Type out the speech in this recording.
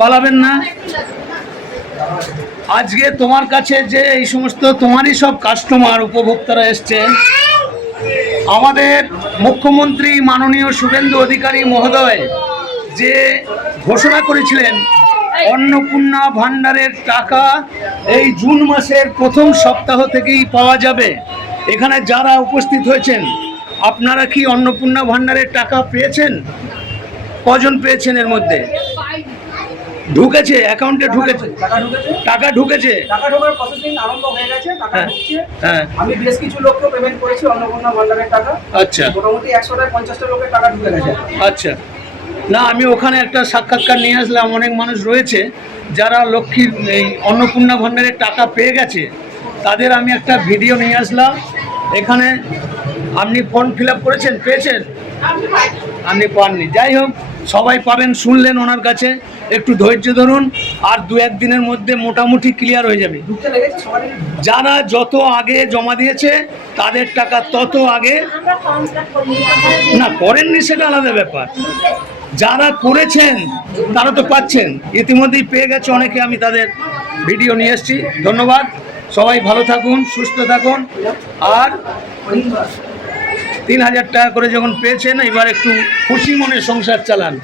পালাবেন না। আজকে তোমার কাছে যে এই সমস্ত তোমারই সব কাস্টমার উপভোক্তারা এসছে, আমাদের মুখ্যমন্ত্রী মাননীয় শুভেন্দু অধিকারী মহোদয় যে ঘোষণা করেছিলেন অন্নপূর্ণা ভাণ্ডারের টাকা এই জুন মাসের প্রথম সপ্তাহ থেকেই পাওয়া যাবে। এখানে যারা উপস্থিত হয়েছেন, আপনারা কি অন্নপূর্ণা ভাণ্ডারের টাকা পেয়েছেন? কজন পেয়েছেন? এর মধ্যে ঢুকেছে, অ্যাকাউন্টে ঢুকেছে, টাকা ঢুকেছে, টাকা ঢোকার প্রসেসিং আরম্ভ হয়ে গেছে, টাকা হ্যাঁ, ঢুকছে। হ্যাঁ। আমি বেশ কিছু লোককে পেমেন্ট করেছি অন্নপূর্ণা ভান্ডারের টাকা। আচ্ছা, মোটামুটি 150 লোকের টাকা ঢুকে গেছে। আচ্ছা। না, আমি ওখানে একটা সাক্ষাৎকার নিয়ে আসলাম। অনেক মানুষ রয়েছে যারা লক্ষ্মীর এই অন্নপূর্ণা ভাণ্ডারের টাকা পেয়ে গেছে, তাদের আমি একটা ভিডিও নিয়ে আসলাম। এখানে আপনি ফর্ম ফিল আপ করেছেন, পেয়েছেন? আপনি পাননি। যাই হোক, সবাই পাবেন, শুনলেন ওনার কাছে। একটু ধৈর্য ধরুন, আর 2-1 দিনের মধ্যে মোটামুটি ক্লিয়ার হয়ে যাবে। ঢুকতে লেগেছে সবারই। যারা যত আগে জমা দিয়েছে তাদের টাকা তত আগে, না করেননি সেটা আলাদা ব্যাপার, যারা করেছেন তারা তো পাচ্ছেন, ইতিমধ্যেই পেয়ে গেছে অনেকে। আমি তাদের ভিডিও নিয়ে এসেছি। ধন্যবাদ, সবাই ভালো থাকুন, সুস্থ থাকুন। আর 3000 টাকা করে যখন পেয়েছেন, এবার একটু খুশি মনে সংসার চালান।